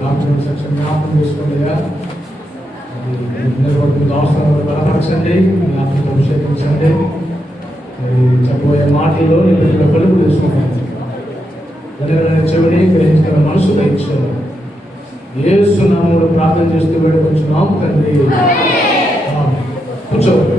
Document section జ్ఞాపకం చేసుకోండిగా. నిలబడుతున్న అవసరం బలపరచండి, జ్ఞాపకం అభిషేకించండి. చెప్పబోయే మాటల్లో నిపుణుల పలుకు తీసుకుంటాను. చెవిని గ్రహించిన మనసు దయచేయాలి. యేసు నామములో ప్రార్థన చేస్తూ వేడుకొంచున్నాం తండ్రి. కూర్చోండి.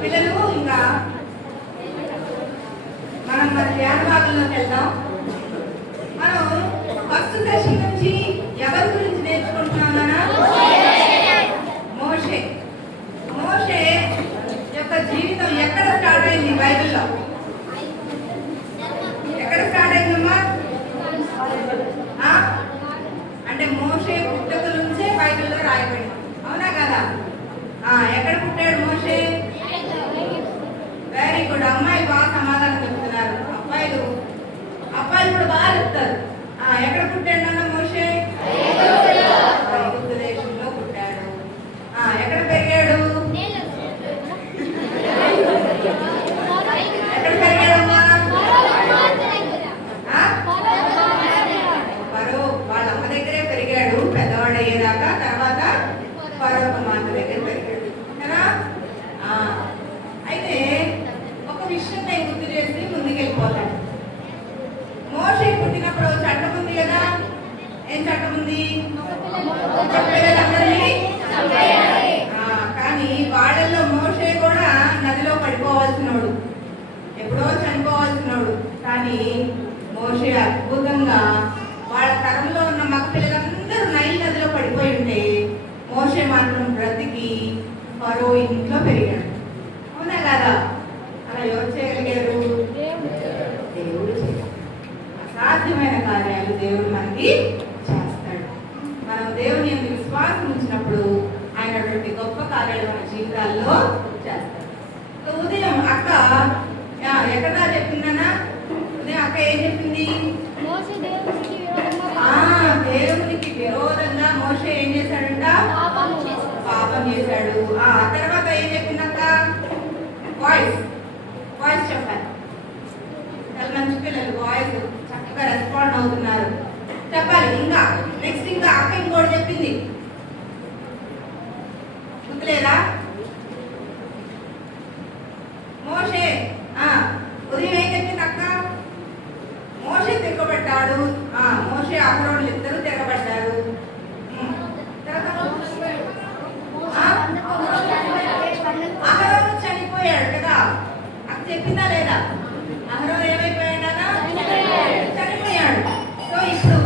పిల్లలు ఇంకా మనం మన ధ్యాన భాగంలోకి వెళ్దాం. మనం ఫస్ట్ సెషన్ నుంచి ఎవరి గురించి నేర్చుకుంటున్నామన్నా? మోషే. మోషే యొక్క జీవితం ఎక్కడ స్టార్ట్ అయింది బైబిల్లో? ఎక్కడ స్టార్ట్ అయిందమ్మా? అంటే మోషే పుట్టుక నుంచే బైబిల్లో రాయబడింది, అవునా కదా? ఎక్కడ పుట్టాడు మోషే? Very good. అమ్మాయిలు బాగా సమాధానం చెప్తున్నారు. అబ్బాయిలు కూడా బాగా చెప్తారు. ఎక్కడ పుట్టాడు అన్న మోషే? ఐగుప్తు దేశంలో పుట్టాడు. ఎక్కడ పెరిగాడు? ఎక్కడ పెరిగాడమ్మా? ఫరో వాళ్ళ అమ్మ దగ్గరే పెరిగాడు పెద్దవాడు అయ్యేదాకా. తర్వాత ఫరో కుమార్తె దగ్గర పెరిగాడు కదా. అయితే ఒక విషయం నేను గుర్తు చేసి ముందుకెళ్ళిపోతాను. మోషే పుట్టినప్పుడు చట్టం ఉంది కదా. ఏం చట్టం ఉంది? కానీ వాళ్ళల్లో మోషే కూడా నదిలో పడిపోవాల్సినోడు, ఎప్పుడో చనిపోవాల్సినోడు. కానీ మోషే అద్భుతంగా వాళ్ళ తరంలో ఉన్న మగ పిల్లలందరూ నైల్ నదిలో పడిపోయి ఉంటే మోషే మాత్రం బ్రతికి ఫరో ఇంట్లో పెరిగాడు, అవునా కదా? అలా ఎవరు చేయగలిగారు? దేవుడు చేయాలి. అసాధ్యమైన కార్యాలు దేవుడు మనకి చేస్తాడు. మనం దేవుని యొక్క విశ్వాసం ఉంచినప్పుడు ఆయన అటువంటి గొప్ప కార్యాలు మన జీవితాల్లో చేస్తాడు. ఉదయం అక్క ఎక్కడ చెప్పిందన్నా? ఉదయం అక్క ఏం చెప్పింది? దేవునికి విరోధంగా మోషే ఏం చేశాడంట? పాపం చేశాడు. ఆ తర్వాత ఏం చెప్పిందక్క? వాయిస్ చెప్పాలి. చాలా మంచి పిల్లలు వాయిస్ చక్కగా రెస్పాండ్ అవుతున్నారు. చెప్పాలి. ఇంకా నెక్స్ట్ ఇంకా అక్క ఇంకోటి చెప్పింది, గుర్తులేదా? మోషే ఉదయం ఏం చెప్పింది అక్క? మోషే తిరగబడ్డాడు. మోషే అహరోనులు ఇద్దరు తిరగబడ్డారు. అహరోను చనిపోయాడు కదా. అక్క చెప్పిందా లేదా? అహరోను ఏమైపోయాడనా? చనిపోయాడు. సో ఇప్పుడు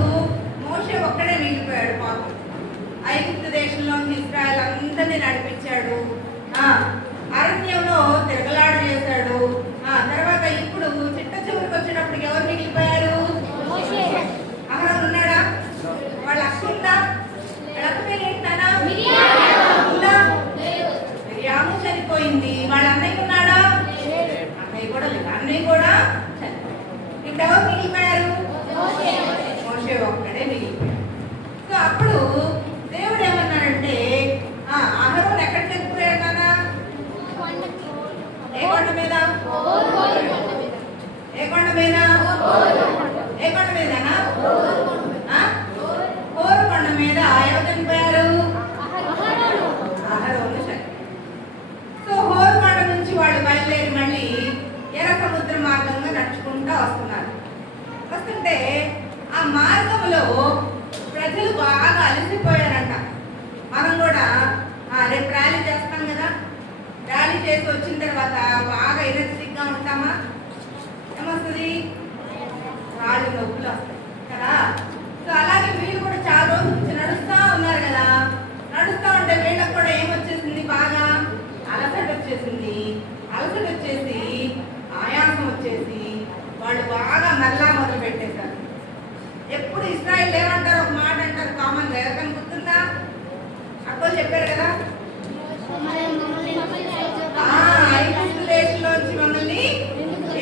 మోషే ఒక్కడే మిగిలిపోయాడు. పాపం ఐగుప్తు దేశంలోని ఇశ్రాయేల్ అందరినీ నడిపించాడు. అరణ్యంలో తిరగలాడు చేశాడు. తర్వాత ఇప్పుడు చిట్ట చివరికి వచ్చేటప్పటికి ఎవరు మిగిలిపోయారు? అహరోను ఉన్నాడా? అప్పుడు దేవుడు ఏమన్నాడంటే అహరోను ఎక్కడికి వెళ్ళిపోయాడు నాన్న? ఏ కొండ మీద? ఏ కొండ మీద? ఏ కొండ మీదనా? హోరు కొండ మీద ఎవరు చనిపోయారు? అహరోను చనిపోయాడు. సో హోరు కొండ నుంచి వాళ్ళు బయలుదేరి మళ్ళీ ఎర్ర సముద్ర మార్గంగా నడుచుకుంటూ వస్తున్నారు. వస్తుంటే ఆ మార్గంలో ప్రజలు బాగా అలసిపోయారంట. మనం కూడా రేపు ర్యాలీ చేస్తాం కదా, ర్యాలీ చేసి వచ్చిన తర్వాత బాగా ఎనర్జెటిక్గా ఉంటామా? ఏమొస్తుంది? కాళ్ళు నొప్పులు వస్తాయి కదా. సో అలాగే వీళ్ళు కూడా చాలా రోజుల నుంచి నడుస్తూ ఉన్నారు కదా. నడుస్తూ ఉంటే వీళ్ళకి కూడా ఏమొచ్చేసింది? బాగా అలసట వచ్చేసింది. అలసట వచ్చేసి ఆయాసం వచ్చేసి వాళ్ళు బాగా మరలా మొదలు పెట్టేశారు. ఎప్పుడు ఇస్రాయేల్ ఏమంటారు? ఒక మాట అంటారు కామన్ గా, ఎవరికైనా గుర్తుందా? అప్పుడు చెప్పారు కదా, ఐగుప్తు దేశంలోంచి మమ్మల్ని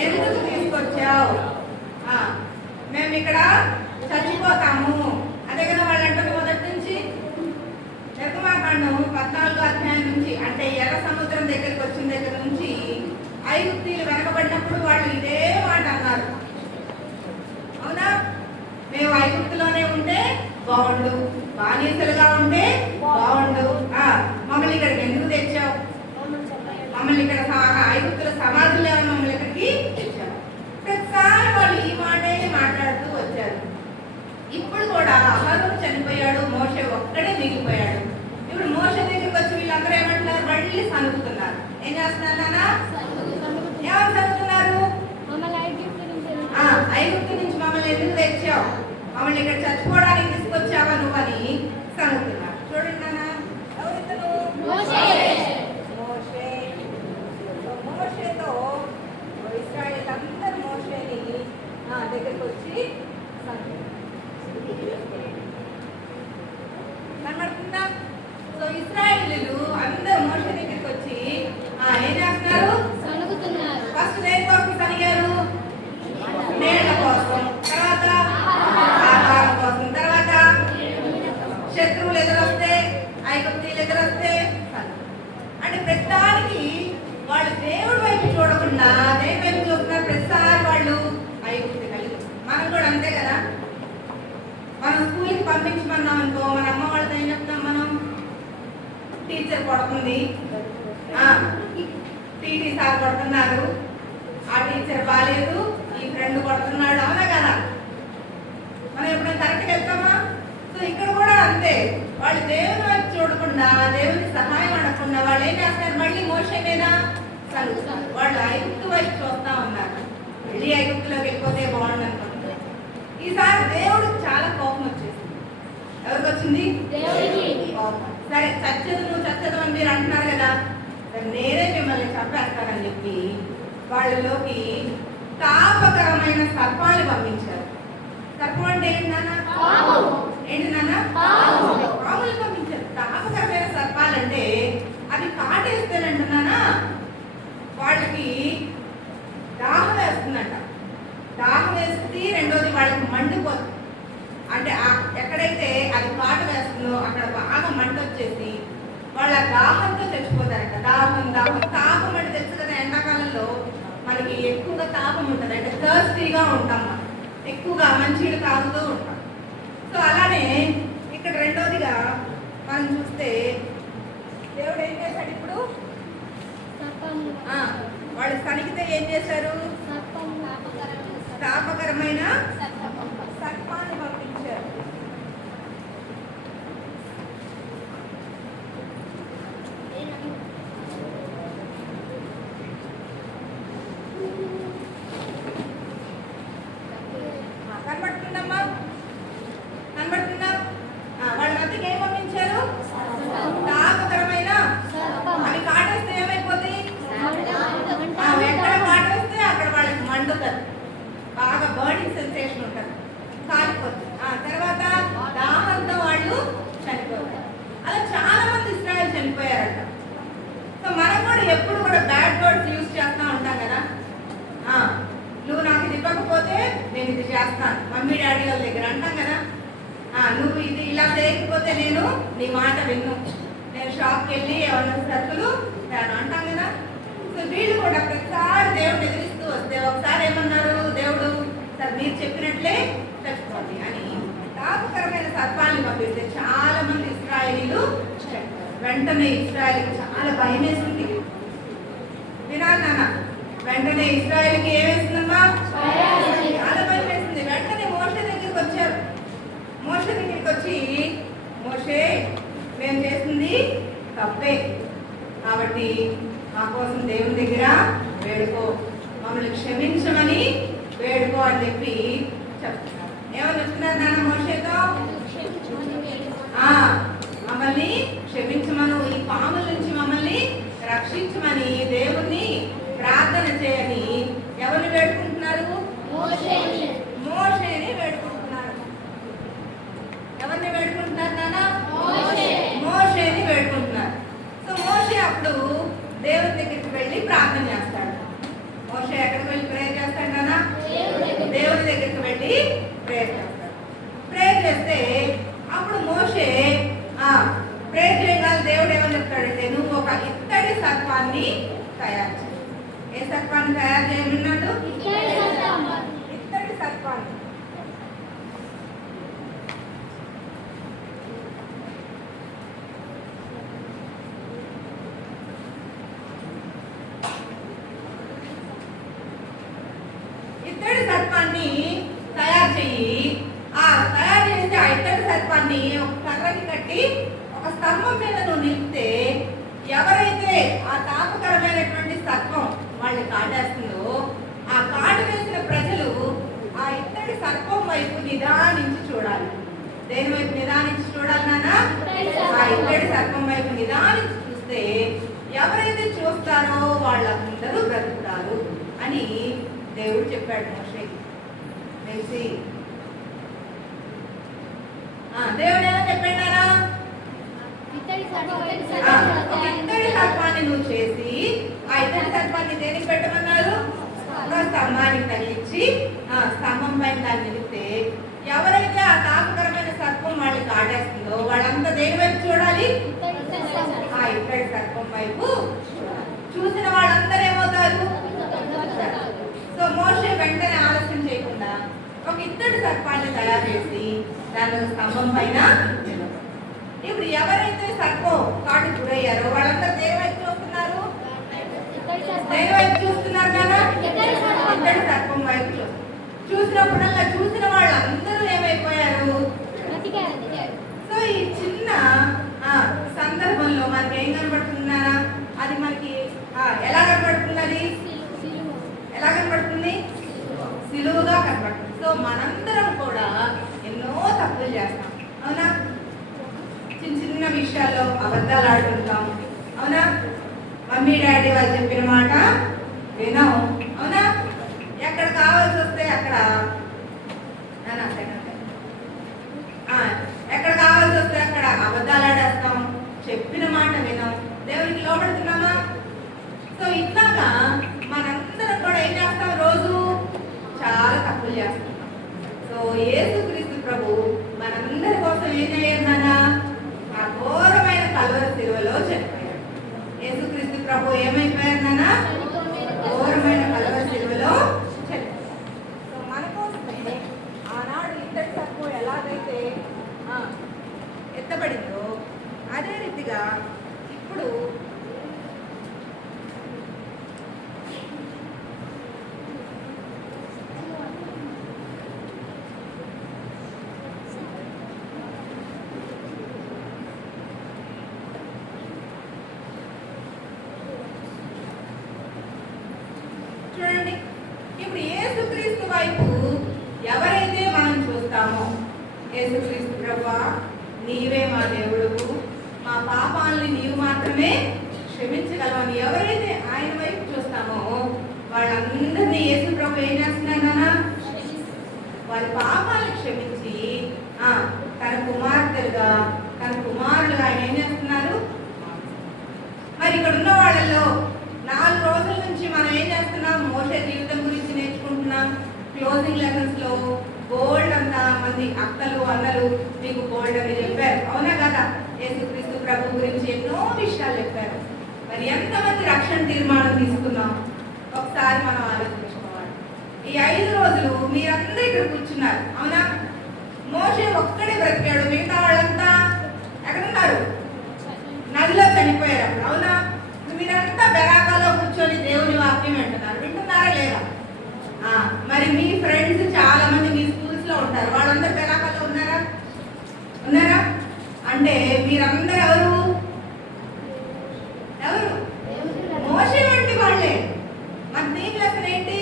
ఎందుకు తీసుకొచ్చావు? మేము ఇక్కడ చచ్చిపోతాము. అదే కదా వాళ్ళు అంటారు మొదటి నుంచి. నిర్గమాకాండం 14వ అధ్యాయం నుంచి, అంటే ఎర్ర సముద్రం దగ్గరికి వచ్చిన దగ్గర నుంచి ఐగుప్తీయులు వెనకబడినప్పుడు వాళ్ళు ఇదే మాట అన్నారు. అవునా? మేము ఐగుప్తులోనే ఉంటే బాగుండు, బానిసలుగా ఉంటే బాగుండు, మమ్మల్ని ఇక్కడికి ఎందుకు తెచ్చావు? మమ్మల్ని ఇక్కడ ఐగుప్తుల సమాధులు ఏమన్నా మమ్మల్ని ఇక్కడికి తెచ్చావు? ప్రతిసారి వాళ్ళు ఈ మాటే మాట్లాడుతూ వచ్చారు. ఇప్పుడు కూడా అహరోను చనిపోయాడు, మోషే ఒక్కడే మిగిలిపోయాడు. ఇప్పుడు మోషే దగ్గరికి వచ్చి వీళ్ళందరూ ఏమంటున్నారు? మళ్ళీ సనుకుతున్నారు. ఏం చేస్తున్నారు నాన్న? ఏమని చదువుతున్నారు? ఐగుప్తు నుంచి మమ్మల్ని ఎందుకు తెచ్చావు? మమ్మల్ని ఇక్కడ చచ్చిపోవడానికి తీసుకొచ్చావా నువ్వని సనుకుతున్నారు. చూడండి నాన్న, ఎవరితను? మోషేతో ఇశ్రాయేలు అందరూ మోషేని దగ్గరికి వచ్చి కనబడుతుందా? సో ఇశ్రాయేలీలు అందరూ మోషే దగ్గరికి వచ్చి ఏం చేస్తున్నారు? ఫస్ట్ దేని కోసం సనిగారు? నీళ్ల కోసం, తర్వాత ఆహారం కోసం, తర్వాత శత్రువులు ఎదురొస్తే, ఐగుప్తీయులు ఎదురొస్తే. అంటే ప్రతిదానికి వాళ్ళు దేవుడి వైపు చూడకుండా దేని వైపు చూస్తున్నారు? ప్రతిసారి వాళ్ళు ఐగుప్తు కలిగి. మనం కూడా అంతే కదా. మనం స్కూల్కి పంపించమన్నాం అనుకో, మన అమ్మ వాళ్ళతో ఏం చెప్తాం మనం? టీచర్ కొడుతుంది, టీటీ సార్ కొడుతున్నారు, ఆ టీచర్ బాగాలేదు, ఈ ఫ్రెండ్ కొడుతున్నాడు. అవునా కదా? మనం ఎప్పుడైనా కరెక్ట్గా వెళ్తామా? సో ఇక్కడ కూడా అంతే. వాళ్ళు దేవుని వైపు చూడకుండా, దేవుని సహాయం అడగకుండా వాళ్ళు ఏం చేస్తున్నారు? మళ్ళీ మోషే మీద సలుగుతారు. వాళ్ళు ఐగుప్తు వైపు చూస్తా ఉన్నారు. మళ్ళీ ఐగుప్తులోకి వెళ్ళిపోతే బాగుండు అనుకుంటున్నారు. ఈసారి దేవుడికి చాలా కోపం వచ్చేసింది. ఎవరికి వచ్చింది? సరే చచ్చదు, నువ్వు చచ్చదు అని మీరు అంటున్నారు కదా, నేనే మిమ్మల్ని చంపేస్తానని చెప్పి వాళ్ళలోకి తాపకరమైన సర్పాలు పంపించారు. సర్పం అంటే ఏంటి నాన్న? ఏంటి నాన్న? పాములు పంపించారు. తాపకరమైన సర్పాలంటే అవి కాటేస్తేనంటున్నానా వాళ్ళకి దాహం వేస్తుందంట. దాహం వేస్తుంది, రెండోది వాళ్ళకి మండిపోతుంది. అంటే ఎక్కడైతే అది కాటు వేస్తుందో అక్కడ బాగా మంట వచ్చేసి వాళ్ళ దాహంతో చచ్చిపోతారంట. తాపం అంటే తెలుసు కదా, ఎండాకాలంలో మనకి ఎక్కువగా తాపం ఉంటుంది, అంటే థర్స్టీగా ఉంటాం, మనం ఎక్కువగా మంచినీళ్ళు తాగుతూ ఉంటాం. సో అలానే ఇక్కడ రెండోదిగా మనం చూస్తే దేవుడు ఏం చేశాడు? ఇప్పుడు వాళ్ళు సనిగితే ఏం చేశారు? తాపకరమైన సర్పాన్ని పంపించారు. కనబడుతుందమ్మా? కనబడుతుందా? వాళ్ళ మధ్యకి ఏం పంపించారు? తాపకరమైన. అవి కాటేస్తే ఏమైపోతాయి? ఎక్కడ కాటేస్తే అక్కడ వాళ్ళకి మండుతారు, బాగా బర్నింగ్ సెన్సేషన్ ఉంటుంది, కాలిపోతుంది. తర్వాత దాహంతో వాళ్ళు చనిపోతారు. అలా చాలా మంది ఇశ్రాయేలు చనిపోయారంట. సో మనం కూడా ఎప్పుడు కూడా బ్యాడ్ వర్డ్స్ యూజ్ చేస్తూ ఉంటాం కదా. నువ్వు నాకు ఇది ఇవ్వకపోతే నేను ఇది చేస్తాను, మమ్మీ డాడీ వాళ్ళ దగ్గర అంటాం కదా. నువ్వు ఇది ఇలా చేయకపోతే నేను నీ మాట విన్ను, నేను షాప్కి వెళ్ళి ఎవరైనా సరుకులు తేను అంటాం కదా. సో వీళ్ళు కూడా ప్రతిసారి దేవుడు ఎదిరిస్తూ వస్తే ఒకసారి ఏమన్నారు దేవుడు, సార్ మీరు చెప్పినట్లే చచ్చిపోండి అని తాపకరమైన సర్పాన్ని పంపిస్తే చాలా మంది ఇశ్రాయేలీలు వెంటనే ఇశ్రాయేలీకి చాలా భయం వేసింది. వినాలి నాన్న, వెంటనే ఇశ్రాయేలీకి ఏమేసిందమ్మా? చాలా భయం వేసింది. వెంటనే మోషే దగ్గరికి వచ్చారు. మోషే దగ్గరికి వచ్చి, మోషే మేము చేసింది తప్పే, కాబట్టి మా కోసం దేవుని దగ్గర వేడుకో, మమ్మల్ని క్షమించమని వేడుకో అని చెప్పి చెప్తున్నారు. ఏమని చెప్తున్నారు నాన్న మోషేతో? మమ్మల్ని క్షమించమను, ఈ పాముల నుంచి మమ్మల్ని రక్షించమని దేవుణ్ణి ప్రార్థన చేయని ఎవరిని వేడుకుంటున్నారు? మోషేని వేడుకుంటున్నారు. ఎవరిని వేడుకుంటున్నారు నాన్న? మోషేని వేడుకుంటున్నారు. సో మోషే అప్పుడు దేవుని దగ్గరికి వెళ్ళి ప్రార్థన చేస్తాడు. మోషే ఎక్కడికి వెళ్ళి ప్రేయర్ చేస్తాడు నాన్న? దేవుని దగ్గరికి వెళ్ళి ప్రేయర్ చేస్తాడు. ప్రేయర్ చేస్తే అప్పుడు మోషే ప్రేయర్ చేయగానే దేవుడు ఏమని చెప్తాడంటే, నువ్వు ఒక ఇత్తడి సర్పాన్ని తయారు చేయి. ఏ సర్పాన్ని తయారు చేయమన్నాడు? ఇత్తడి సర్పాన్ని. ఇత్తడి సర్పాన్ని తయారు చెయ్యి. తయారు చేసి ఆ ఇత్తడి సర్పాన్ని ఒక కర్రకి కట్టి ఒక స్తంభం మీద నువ్వు నిలిపితే ఎవరైతే ఆ తాపకరమైనటువంటి సర్పం వాళ్ళని కాటేస్తుందో ఆ కాటు వేసిన ప్రజలు ఆ ఇత్తడి సర్పం వైపు నిదానించి చూడాలి. దేని వైపు నిదానించి చూడాలి నాన్న? ఆ ఇత్తడి సర్పం వైపు నిదానించి చూస్తే ఎవరైతే చూస్తారో వాళ్ళందరూ బ్రతుకుతారు అని దేవుడు చెప్పాడు మోషేకి. తెలిసి దేవుడు ఏమో చెప్పాడా? ఒక ఇత్తడి సర్పాన్ని నువ్వు చేసి ఆ ఇత్తడి సర్పాన్ని దేనికి పెట్టమన్నారు? స్తంభానికి తగిలించి స్తంభం పైన దాన్ని నిలిపితే ఎవరైతే ఆ తాపకరమైన సర్పం వాళ్ళకి కాటేస్తుందో వాళ్ళంతా దేని వైపు చూడాలి? ఆ ఇత్తడి సర్పం వైపు చూసిన వాళ్ళందరూ ఏమవుతారు? సో మోషే వెంటనే ఆలస్యం చేయకుండా ఒక ఇత్తడి సర్పాన్ని తయారు చేసి దాని స్తంభం పైన. ఇప్పుడు ఎవరైతే సర్పం కాటు గురయ్యారో వాళ్ళంతా దేని వైపు చూస్తున్నారు? దేని వైపు చూస్తున్నారు కదా? ఇత్తడి సర్పం వైపు చూసినప్పుడల్లా చూసిన వాళ్ళందరూ ఏమైపోయారు? సో ఈ చిన్న సందర్భంలో మనకి ఏం కనబడుతుందా? అది మనకి ఎలా కనబడుతున్నది? ఎలా కనబడుతుంది? సిలువుగా కనబడుతుంది. సో మనందరం కూడా ఎన్నో తప్పులు చేస్తాం, అవునా? చిన్న చిన్న విషయాల్లో అబద్ధాలు ఆడుకుంటాం, అవునా? మమ్మీ డాడీ వాళ్ళు చెప్పిన మాట వినాం, అవునా? ఎక్కడ కావాల్సి వస్తే అక్కడ ఎక్కడ కావాల్సి వస్తే అక్కడ అబద్ధాలు ఆడేస్తాం, చెప్పిన మాట వినాం, దేవునికి లోబడుతున్నామా? సో ఇట్లాగా మనందరం కూడా ఏం చేస్తాం? రోజు చాలా తప్పులు చేస్తున్నాం. సో యేసుక్రీస్తు ప్రభు మనందరి కోసం ఏం చేయాలన్నా ఆ ఘోరమైన కల్వరి శిలువలో చనిపోయాడు. యేసుక్రీస్తు ప్రభు ఏమైపోయారు నాన్న? ఘోరమైన కల్వరి శిలువలో చనిపోయాడు. సో మన కోసమే ఆనాడు ఇత్తడి సర్పం ఎలాగైతే ఎత్తబడిందో అదే రీతిగా ఇప్పుడు చూడండి, ఇప్పుడు యేసుక్రీస్తు వైపు ఎవరైతే మనం చూస్తామో, యేసుక్రీస్తు ప్రభువా నీవే మా దేవుడు, మా పాపాలని నీవు మాత్రమే క్షమించగలవని ఎవరైతే ఆయన వైపు చూస్తామో వాళ్ళందరినీ యేసు ప్రభు ఏం చేస్తున్నారన్నా? వారి పాపాలను క్షమించి తన కుమార్తెలుగా తన కుమారులుగా ఆయన ఏం చేస్తున్నారు? మరి ఇక్కడ ఉన్న వాళ్ళలో 4 రోజుల నుంచి మనం ఏం చేస్తున్నాం? మోషే జీవితం గురించి నేర్చుకుంటున్నాం. క్లోజింగ్ లెసన్స్ లో బోల్డ్ అంతా మన మంది అక్కలు అన్నలు మీకు బోల్డ్ అని చెప్పారు, అవునా కదా? యేసుక్రీస్తు ప్రభు గురించి ఎన్నో విషయాలు చెప్పారు. మరి ఎంతమంది రక్షణ తీర్మానం తీసుకున్నాం ఒకసారి మనం ఆలోచించుకోవాలి. ఈ 5 రోజులు మీరందరూ ఇక్కడ కూర్చున్నారు, అవునా? మోషే ఒక్కడే బ్రతికాడు, మిగతా వాళ్ళంతా ఎక్కడున్నారు? నదిలో చనిపోయారు, అవునా? మీరంతా బెరాకాలో కూర్చొని దేవుని వాక్యం వింటున్నారా లేదా? మరి మీ ఫ్రెండ్స్ చాలా మంది మీ స్కూల్స్ లో ఉంటారు, వాళ్ళందరూ బెరాకాలో ఉన్నారా? అంటే మీరందరూ ఎవరు? మోషే వంటి వాళ్ళే. మరి దీని లెక్కన ఏంటి?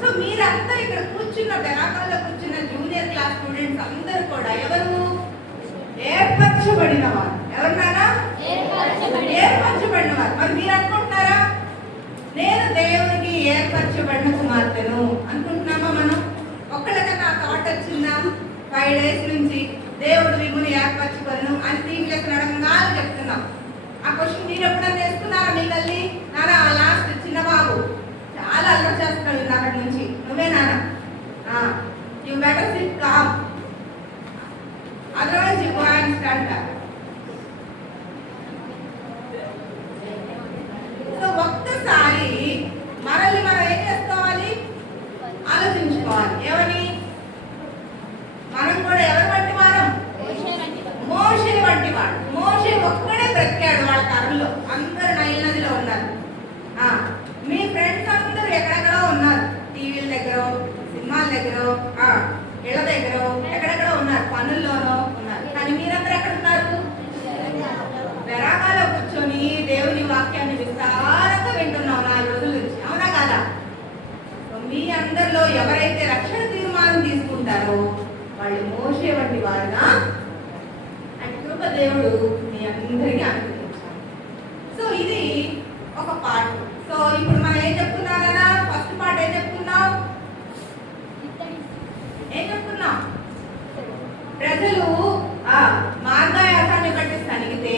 సో మీరందరూ ఇక్కడ కూర్చున్న బెరాకాల్లో కూర్చున్న జూనియర్ క్లాస్ స్టూడెంట్స్ అందరూ కూడా ఎవరు? ఏర్పరచబడిన వారు. ఎవరినారా? ఏర్పరచబడిన వారు. మరి మీరు అనుకుంటున్నారా నేను దేవునికి ఏర్పరచబడిన కుమార్తెను అనుకుంటున్నామా? మనం ఒక్కళ్ళకన్నా థాట్ వచ్చిందా? 5 days నుంచి దేవుడు మిమ్మల్ని ఏర్పరచుకోను అని దీనికి నడంగా చెప్తున్నాం. ఆ క్వశ్చన్ మీరు ఎప్పుడన్నా వేసుకున్నారా? మీ తల్లి నానా లాస్ట్ చిన్న బాబు చాలా అల్లరి చేస్తున్నాడు అక్కడి నుంచి, నువ్వే నాన్న you better sit calm, otherwise you go and stand back. So ఒక్కసారి మనల్ని మనం ఏం చేసుకోవాలి? ఆలోచించుకోవాలి. ఏమని? మనం కూడా ఎవరి వంటి వారం? మోషే వంటి వాడు. మోషే ఒక్కడే బ్రతికాడు వాళ్ళ తరంలో, అందరు నైల్ నదిలో ఉన్నారు. మీ ఫ్రెండ్స్ అందరూ ఎక్కడెక్కడో ఉన్నారు, టీవీల దగ్గర, సినిమాల దగ్గర, ఇళ్ళ దగ్గర, ఎక్కడెక్కడో ఉన్నారు, పనుల్లోనో ఉన్నారు. కానీ మీరందరూ ఎక్కడ ఉన్నారు? బెరాకాలో కూర్చొని దేవుని వాక్యాన్ని విస్తారంగా వింటున్నాం 4 రోజుల నుంచి, అవునా కాదా? మీ అందరిలో ఎవరైతే రక్షణ తీర్మానం తీసుకుంటారో వాళ్ళు మోషే వంటి వారుగా అంటే కృప దేవుడు మీ అందరికీ అనుగ్రహించాలి. సో ఇది ఒక పార్ట్. సో ఇప్పుడు మనం ఏం చెప్తున్నారా? ఫస్ట్ పార్ట్ ఏం చెప్తున్నాం? ప్రజలు మార్గాయాసాన్ని బట్టి సనిగితే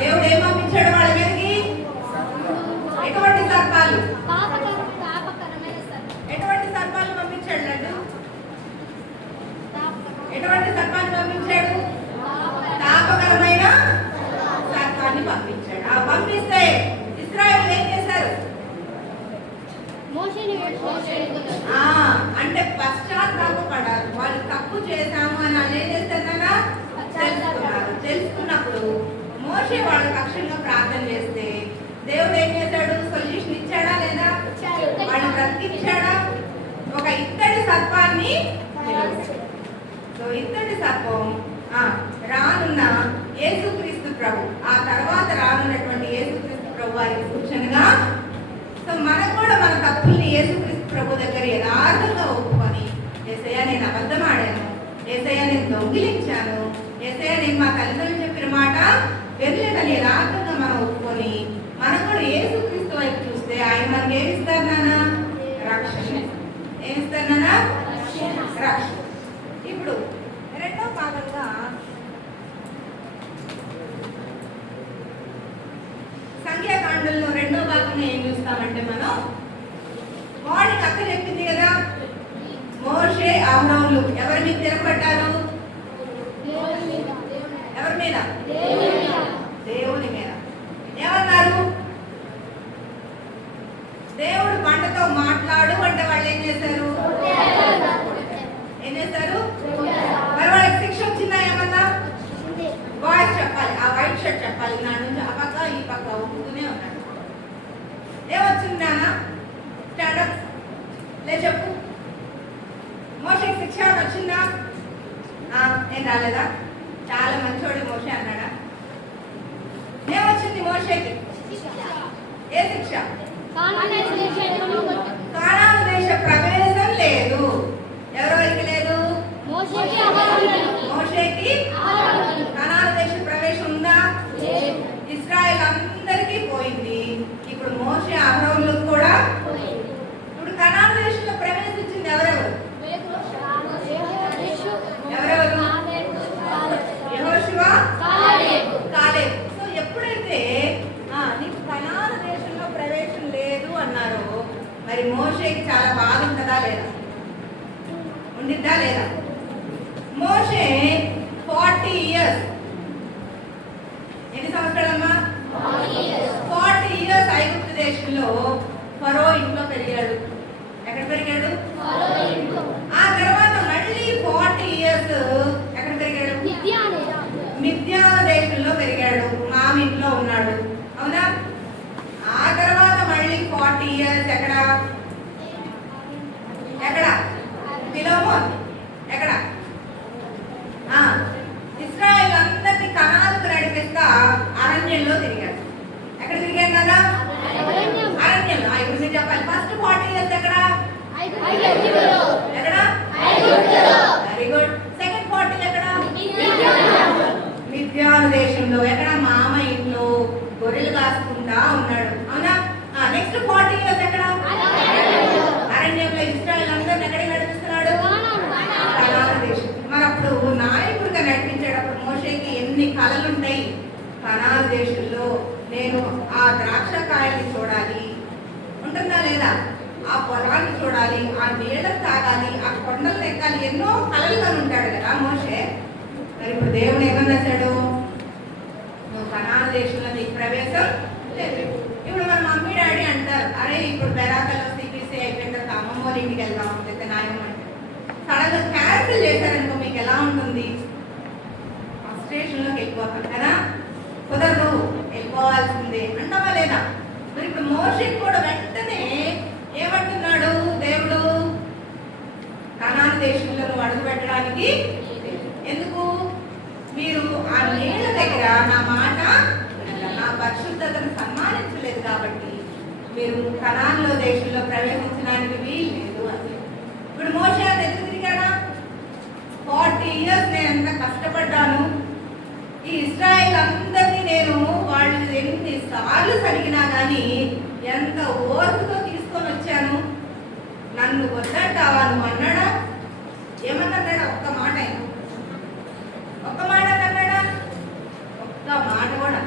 దేవుడు ఏం పంపించాడు వాళ్ళ మీదకి? ఎటువంటి సర్పాలు? ఎటువంటి సర్పాలు పంపించాడు? లడ్డు ఎటువంటి సర్పాన్ని పంపించాడు? తాపకరమైన సర్పాన్ని పంపించాడు. పంపిస్తే ఇశ్రాయేలు ఏం చేశారు? అంటే పశ్చాత్తాపపడాలి. వాళ్ళు తప్పు చేశాము అని వాళ్ళు ఏం చేస్తారా? తెలుసుకున్నప్పుడు మోషే వాళ్ళ పక్షంగా ప్రార్థన చేస్తే దేవుడు ఏం చేశాడు? సొల్యూషన్ ఇచ్చాడా లేదా? వాళ్ళు బ్రతికించాడా? ఒక ఇత్తడి సర్పాన్ని. సో ఇత్తడి సర్పం రానున్న యేసుక్రీస్తు ప్రభు, ఆ తర్వాత రానున్నటువంటి యేసుక్రీస్తు ప్రభు వారికి సూచనగా. సో మనం కూడా మన తప్పుల్ని యేసుక్రీస్తు ప్రభు దగ్గర యథార్థంగా ఒప్పుకొని, యేసయ్య నేను అబద్ధం ఆడాను, యేసయ్య నేను దొంగిలించాను, యేసయ్య నేను మా తల్లిదండ్రులు చెప్పిన మాట వెళ్ళలేదని యథార్థంగా మనం ఒప్పుకొని మనం కూడా యేసుక్రీస్తు వైపు చూస్తే ఆయన మనకి ఏమి ఇస్తారు నాన్న? రక్షణ. ఏమిస్తారు నాన్న? రక్షణ. ఇప్పుడు రెండో భాగంగా సంఖ్యాకాండంలో రెండో భాగంలో ఏం చూస్తామంటే మనం మార్నింగ్ అక్క చెప్పింది కదా, మోషే అహరోనులు ఎవరి మీద తిరగబడ్డారు? ఎవరి మీద? దేవుని మీద. ఏమన్నారు? దేవుడు బండతో మాట్లాడు అంటే వాళ్ళు ఏం చేశారు? మరి వాళ్ళకి శిక్ష వచ్చిందా? ఏమన్నా వాయిస్ చెప్పాలి, ఆ వైట్ షర్ట్ చెప్పాలి, నా నుంచి ఆ పక్క ఈ పక్క ఊపుతూనే ఉన్నాడు. ఏమొచ్చింది నాన్న? స్టాండప్ లే చెప్పు. మోషేకి శిక్ష వచ్చిందా? ఏం రాలేదా? చాలా మంచోడు మోషే అన్నాడా? ఏమొచ్చింది మోషేకి? ఏ శిక్ష? కానాను దేశ ప్రవేశం లేదు. ఎవరెవరికి లేదు? మోషేకి కానాను దేశ ప్రవేశం ఉందా? ఇశ్రాయేల్ అందరికీ పోయింది. ఇప్పుడు మోషే అహరోనులకు కూడా. ఇప్పుడు కనాను దేశంలో ప్రవేశించింది ఎవరెవరు? యెహోషువ, కాలేబు. సో ఎప్పుడైతే నీకు కనాను దేశంలో ప్రవేశం లేదు అన్నారో మరి మోషేకి చాలా బాధ ఉండిద్దా లేదా? మోషే 40 ఇయర్స్, ఎన్ని సంవత్సరాలమ్మా? 40 ఇయర్స్ ఐగుప్తు దేశంలో ఫరో ఇంట్లో పెరిగాడు. ఎక్కడ పెరిగాడు? ఆ తర్వాత మళ్ళీ 40 ఇయర్స్ ఎక్కడ పెరిగాడు? మిద్యాన దేశంలో పెరిగాడు. మామ ఇంట్లో ఉన్నాడు, అవునా? ఆ తర్వాత మళ్ళీ 40 ఇయర్స్ ఎక్కడ? ఫిలోమోన్ ఎక్కడ? ఇశ్రాయేల్ అందరినీ కనానుకు నడిపిస్తా అరణ్యంలో తిరిగాడు. ఎక్కడ తిరిగాడు కదా? అరణ్యంలో. ఇప్పుడు మీరు చెప్పాలి, ఫస్ట్ 40 ఇయర్స్ ఎక్కడ? Very good. సెకండ్ 40 ఎక్కడ? మిద్యాన దేశంలో. ఎక్కడ? మామ ఇంట్లో గొర్రెలు కాసుకుంటా ఉన్నాడు, అవునా? నెక్స్ట్ 40 ఇయర్స్ ఎక్కడ? అరణ్యంలో. ఇశ్రాయేల్ అందరిని ఎక్కడికి నడిపిస్తున్నాడు? కనాను దేశం. మరి అప్పుడు నాయకుడిగా నడిపించేటప్పుడు మోషేకి ఎన్ని కళలు ఉంటాయి? కనాను దేశంలో నేను ఆ ద్రాక్ష కాయల్ని చూడాలి, ఉంటుందా లేదా? ఆ పొలాన్ని చూడాలి, ఆ నీళ్ళని తాగాలి, ఆ కొండలు ఎక్కాలి, ఎన్నో కళలు కొని ఉంటాడు కదా మోషే. మరి ఇప్పుడు దేవుడు ఏమన్నాడు? నువ్వు కనాను దేశంలో నీకు ప్రవేశం లేదు. ఇప్పుడు మన మమ్మీ డాడీ అంటారు, అరే ఇప్పుడు బెరాకల్లో సిబిసి అయిపోయిన తర్వాత అమ్మమ్మ వాళ్ళ ఇంటికి వెళ్దాం లేదా నాయమ్మ అంటే, సడన్గా క్యాన్సిల్ చేశారనుకో మీకు ఎలా ఉంటుంది? స్టేషన్లోకి వెళ్ళిపోతాం కదా, కుదరదు, వెళ్ళిపోవాల్సిందే అంటావా లేదా? మరి ఇప్పుడు మోషేకి కూడా వెంటనే ఏమంటున్నాడు దేవుడు? కనాను దేశంలో నువ్వు అడుగు పెట్టడానికి ఎందుకు? మీరు ఆ నీళ్ళ దగ్గర నా మాట, నా పరిశుద్ధతను సన్మానించలేదు కాబట్టి మీరు కనానులో దేశంలో ప్రవేశించడానికి వీలు లేదు అని. ఇప్పుడు మోషే అది ఎందుకు తిరిగాడా? 40 ఇయర్స్ నేను ఎంత కష్టపడ్డాను, ఈ ఇశ్రాయేల్ అందరినీ నేను వాళ్ళు ఎన్నిసార్లు సరిగినా కానీ ఎంత ఓర్పుతో తీసుకొని వచ్చాను, నన్ను వద్దంటావా నువ్వు అన్నాడా? ఏమన్నాడా? ఒక్క మాట అన్నాడా? ఒక్క మాట కూడా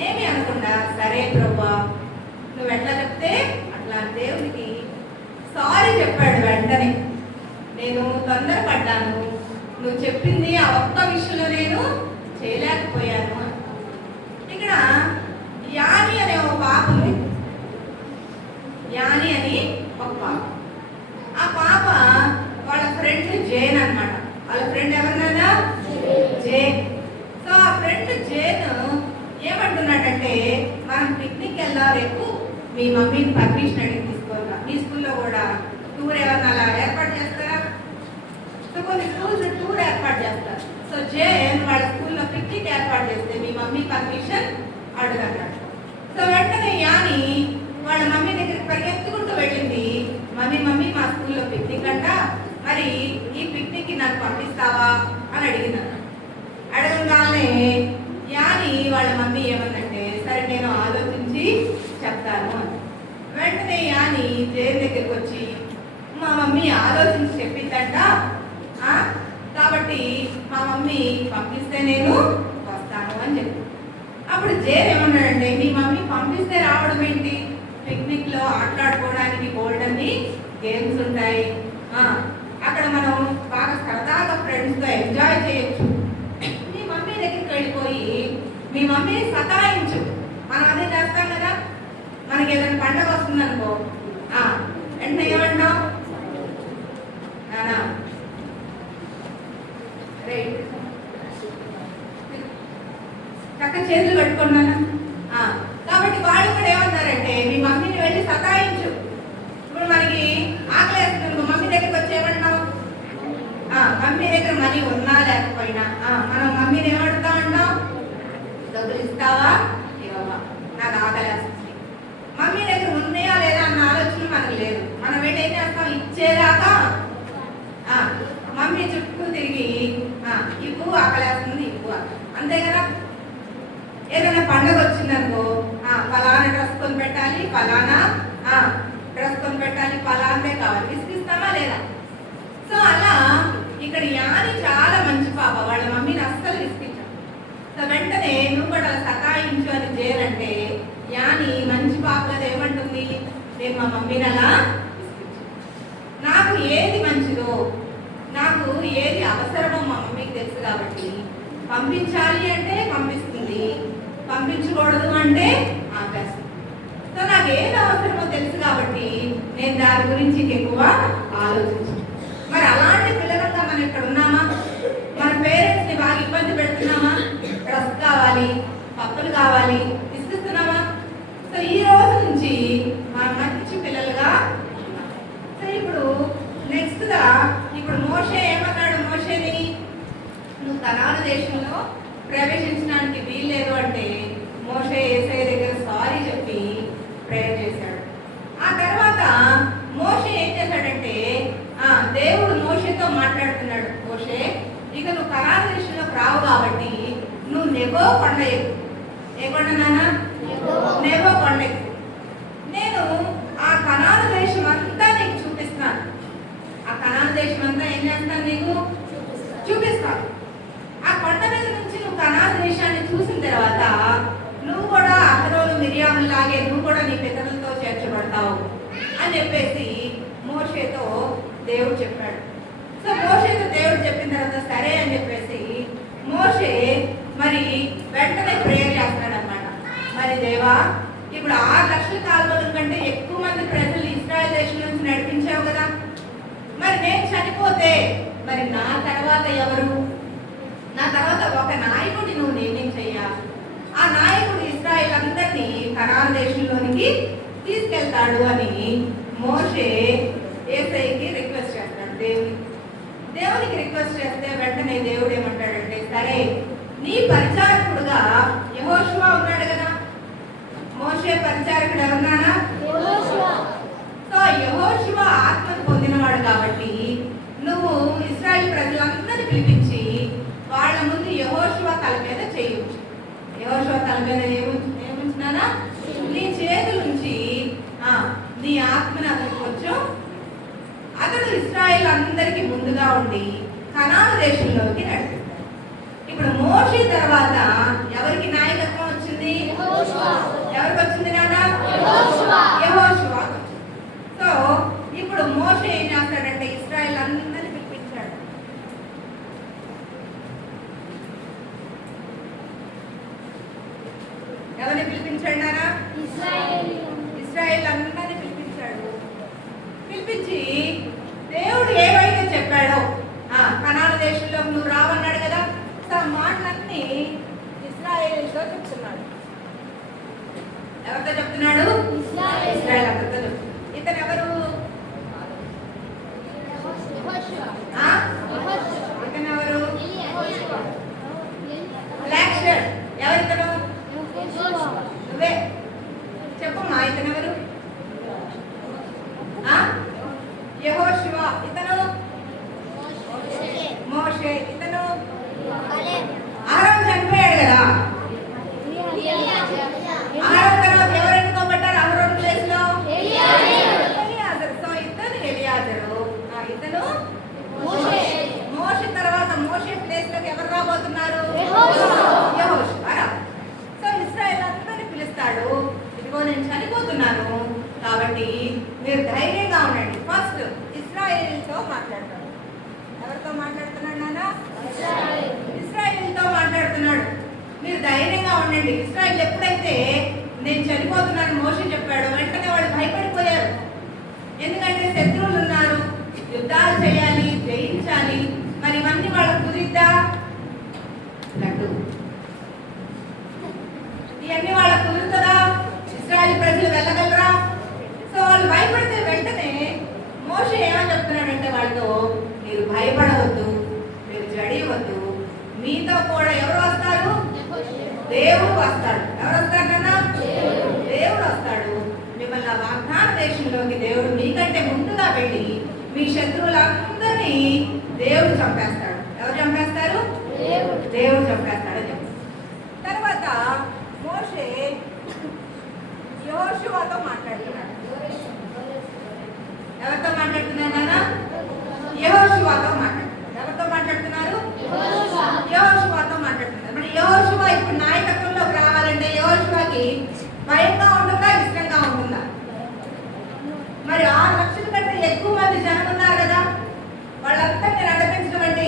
ఏమి అనకుండా, సరే ప్రభా నువ్వు ఎట్లా చెప్తే అట్లా దేవునికి సారీ చెప్పాడు వెంటనే. నేను తొందరపడ్డాను, నువ్వు చెప్పింది ఆ ఒక్క విషయంలో నేను చేయలేకపోయాను. ఇక్కడ యాని అనే ఒక పాప ఉంది. యాని అని ఒక పాప. ఆ పాప వాళ్ళ ఫ్రెండ్ జేన్ అన్నమాట. వాళ్ళ ఫ్రెండ్ ఎవరినన్నా? జేన్. సో ఆ ఫ్రెండ్ జేన్ ఏమంటున్నాడంటే, మనం పిక్నిక్ వెళ్దాం రేపు, మీ మమ్మీని పర్మిషన్ అడిగి తీసుకోవాలా. మీ స్కూల్లో కూడా టూర్ ఏమన్నా అలా ఏర్పాటు చేస్తారా? సో కొన్ని స్కూల్స్ టూర్ ఏర్పాటు చేస్తారు. సో జేన్ వాళ్ళ స్కూల్లో పిక్నిక్ ఏర్పాటు చేస్తే మీ మమ్మీ పర్మిషన్ అడుగన్నాడు. సో వెంటనే యాని వాళ్ళ మమ్మీ దగ్గరికి పరిగెత్తుకుంటూ వెళ్ళింది. మమ్మీ మా స్కూల్లో పిక్నిక్ అంట, మరి ఈ పిక్నిక్ నాకు పంపిస్తావా అని అడిగిందన్న. అడగగానే యాని వాళ్ళ మమ్మీ ఏమందంటే, సరే నేను ఆలోచించి చెప్తాను అని. వెంటనే యాని జైన్ దగ్గరికి వచ్చి, మా మమ్మీ ఆలోచించి చెప్పిందంట, కాబట్టి మా మమ్మీ పంపిస్తే నేను వస్తాను అని చెప్పి. అప్పుడు జైన్ ఏమన్నాడంటే, మీ మమ్మీ పంపిస్తే రావడం ఏంటి? పిక్నిక్ లో ఆటలాడుకోవడానికి గోల్డెన్ని గేమ్స్ ఉంటాయి, అక్కడ మనం బాగా సరదాగా ఫ్రెండ్స్ తో ఎంజాయ్ చేయొచ్చు. మీ మమ్మీ దగ్గరికి వెళ్ళిపోయి మీ మమ్మీని సతాయించు. మనం అదే చేస్తాం కదా, మనకి ఏదైనా పండగ వస్తుందనుకో, వెంటనే ఏమంటాం? చక్క చేతులు కట్టుకున్నాను. కాబట్టి వాళ్ళు కూడా ఏమన్నారంటే, మీ మమ్మీని వెళ్ళి సతాయించు. ఇప్పుడు మనకి ఆకలేస్తుంది, మమ్మీ దగ్గరికి వచ్చి ఏమంటాం? మమ్మీ దగ్గర మనీ ఉన్నా లేకపోయినా మనం మమ్మీని ఏమడుగుతా ఉంటాం? డబ్బులు ఇస్తావా ఇవ్వవా, నాకు ఆకలేస్తుంది. మమ్మీ దగ్గర ఉన్నాయా లేదా అన్న ఆలోచన మనకు లేదు. మనం వెళ్ళి ఏం చేస్తాం? ఇచ్చేదాకా మమ్మీ చుట్టూ తిరిగి ఇవ్వు, ఆకలేస్తుంది ఇవ్వు, అంతే కదా. ఏదైనా పండుగ వచ్చిందనుకో, ఫలానా డ్రెస్ కొని పెట్టాలి, ఫలానా డ్రెస్ కొని పెట్టాలి, ఫలానే కావాలి, విసిగిస్తామా లేదా? సో అలా ఇక్కడ యాని చాలా మంచి పాప, వాళ్ళ మమ్మీని అస్సలు విసిగించాం. సో వెంటనే నువ్వు కూడా సతాయించు అని చేయాలంటే, యాని మంచి పాప కదా ఏమంటుంది? నేను మా మమ్మీని అలా విసిగించు, నాకు ఏది మంచిదో ఏది అవసరమో మా మమ్మీకి తెలుసు కాబట్టి పంపించాలి అంటే పంపిస్తుంది, పంపించకూడదు అంటే ఆపేస్తుంది. సో నాకు ఏది అవసరమో తెలుసు కాబట్టి నేను దాని గురించి ఎక్కువ ఆలోచించాను. మరి అలాంటి పిల్లలంతా మనం ఇక్కడ ఉన్నామా? మన పేరెంట్స్ ని బాగా ఇబ్బంది పెడుతున్నామా? డ్రెస్ కావాలి, పప్పులు కావాలి ఇస్తున్నామా? సో ఈ రోజు నుంచి మనం మంచి పిల్లలుగా ఉన్నాం. సో ఇప్పుడు నెక్స్ట్ గా ఇప్పుడు మోషే ఏమన్నాడు? మోషేని నువ్వు కనాను దేశంలో ప్రవేశించడానికి వీల్లేదు అంటే మోషే యేసయ్య దగ్గర సారీ చెప్పి ప్రేయర్ చేశాడు. ఆ తర్వాత మోషే ఏం చేశాడంటే దేవుడు మోషేతో మాట్లాడుతున్నాడు. మోషే, ఇక నువ్వు కనాను దేశంలోకి రావు కాబట్టి నువ్వు నెబో కొండ ఎక్కు. ఏ కొండ నాన్న? నెబో కొండ ఎక్కు. నేను ఆ కనాను దేశం అంతా నీకు చూపిస్తాను. ఆ కనాను దేశం అంతా ఏం చేస్తాను? నీకు చూపిస్తాను. ఆ కొండ మీద నుంచి నువ్వు కనాను దేశాన్ని చూసిన తర్వాత నువ్వు కూడా అహరోను మిరియాము లాగే నువ్వు కూడా నీ పితరులతో చేర్చబడతావు అని చెప్పేసి మోషేతో దేవుడు చెప్పాడు. సో మోషేతో దేవుడు చెప్పిన తర్వాత సరే అని చెప్పేసి మోషే మరి వెంటనే ప్రేయర్ చేస్తున్నాడు అన్నమాట. మరి దేవా, ఇప్పుడు 6 లక్షల కాల్వల కంటే ఎక్కువ మంది ప్రజలు ఇశ్రాయేల్ దేశం నుంచి నడిపించావు కదా, మరి నేను చనిపోతే మరి నా తర్వాత ఎవరు? నా తర్వాత ఒక నాయకుడిని నువ్వు నియమించయ్యా. ఆ నాయకుడు ఇశ్రాయేల్ అందరినీ కనాను దేశంలోనికి తీసుకెళ్తాడు అని మోషే యేసయ్యకి రిక్వెస్ట్ చేస్తాడు. దేవునికి రిక్వెస్ట్ చేస్తే వెంటనే దేవుడు ఏమంటాడంటే, సరే నీ పరిచారకుడుగా యెహోషువ ఉన్నాడు కదా. మోషే పరిచారకుడు ఎవరున్నానా? సో యెహోషువ ఆత్మను పొందినవాడు కాబట్టి నువ్వు ఇశ్రాయేల్ ప్రజలందరినీ పిలిపించి వాళ్ళ ముందు యెహోషువ తల మీద చేయవచ్చు. యెహోషువ తల మీద ఏముంచినానా? నీ చేతులుంచి నీ ఆత్మని అతనికి కొంచెం అతడు ఇశ్రాయేల్ అందరికీ ముందుగా ఉండి కనాను దేశంలోకి నడిపిస్తాడు. ఇప్పుడు మోషే తర్వాత ఎవరికి నాయకత్వం వచ్చింది? ఎవరికి వచ్చింది నాన్న? యెహోషువ. సో ఇప్పుడు మోషే ఏం చేస్తాడంటే ఇశ్రాయేల్ అందరినీ పిలిపించాడు. ఎవరిని పిలిపించాడు నాన్న? ఇశ్రాయేల్ అందరినీ పిలిపించాడు. పిలిపించి దేవుడు ఏవైతే చెప్పాడో కనాను దేశంలో నువ్వు రావన్నాడు కదా, సో ఆ మాటలన్నీ ఇశ్రాయేలుతో చెప్తున్నాడు. ఎవరితో చెప్తున్నాడు? ఇశ్రాయేల్ అందరితో చెప్తున్నాడు. ఇతను ఎవరు? ఇతను ఎవరు? Black shirt. ఎవరితను? నువ్వే చెప్పమ్మా. ఇతను ఎవరు? యెహోషువ. ఇతను మోషే. ఇతను ఆరోన్ చనిపోయాడు కదా. ఆరోన్ తర్వాత ఎవరు ఎన్నుకోబడ్డారు ఆరోన్ ప్లేస్ లో? ఎలియాజరు. సో ఇతను ఎలియాజరు. ఇతను మోషే తర్వాత మోషే ప్లేస్ లోకి ఎవరు రాబోతున్నారు? యెహోషువ. సో ఇశ్రాయేల్ అందరిని పిలుస్తాడు. ఇదిగో నేను చనిపోతున్నాను కాబట్టి మీరు ధైర్యంగా ఉండండి. ఫస్ట్ ఇశ్రాయేలుతో మాట్లాడతాడు. ఎవరితో మాట్లాడుతున్నాడు నాన్న? ఇశ్రాయేలుతో మాట్లాడుతున్నాడు. మీరు ధైర్యంగా ఉండండి. ఇశ్రాయేల్ ఎప్పుడైతే నేను చనిపోతున్నాను మోషే చెప్పాడు, వెంటనే వాళ్ళు భయపడిపోయారు. ఎందుకంటే శత్రువులు ఉన్నారు, యుద్ధాలు చేయాలి, జయించాలి. మరి ఇవన్నీ వాళ్ళకు కుదిరిద్దా? లడ్డు ఇవన్నీ వాళ్ళకు కుదురుతుందా? ఇశ్రాయేల్ ప్రజలు వెళ్ళగలరా? సో వాళ్ళు భయపడితే వెంటనే మోషే ఏమని చెప్తున్నాడంటే వాళ్ళతో, మీరు భయపడవద్దు, మీరు జడియవద్దు, మీతో కూడా ఎవరు వస్తారు? దేవుడు వస్తాడు. ఎవరు వస్తాడన్నా? దేవుడు వస్తాడు. మిమ్మల్ని వాగ్దాన దేశంలోకి దేవుడు మీకంటే ముందుగా వెళ్ళి మీ శత్రువులందరినీ దేవుడు చంపేస్తాడు. ఎవరు చంపేస్తారు? దేవుడు చంపేస్తాడని చెప్పారు. తర్వాత మోషే యెహోషువతో మాట్లాడుతున్నాడు. ఎవరితో మాట్లాడుతున్నారు నాన్న? యెహోషువతో మాట్లాడుతున్నారు. ఎవరితో మాట్లాడుతున్నారు? యెహోషువతో మాట్లాడుతున్నారు. మరి యెహోషువ ఇప్పుడు నాయకత్వంలోకి రావాలంటే యెహోషువకి భయంగా ఉంటుందా, ఇష్టంగా ఉంటుందా? మరి 6 లక్షల కంటే ఎక్కువ మంది జనం ఉన్నారు కదా, వాళ్ళందరినీ నడిపించడం అంటే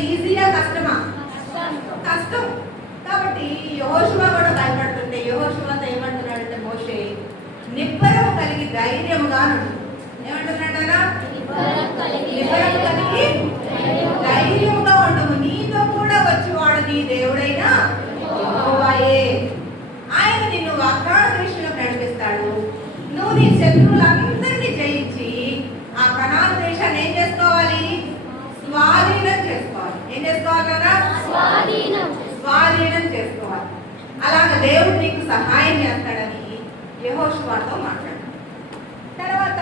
దేవుడు నీకు సహాయం చేస్తాడని యెహోషువతో మాట్లాడాడు. తర్వాత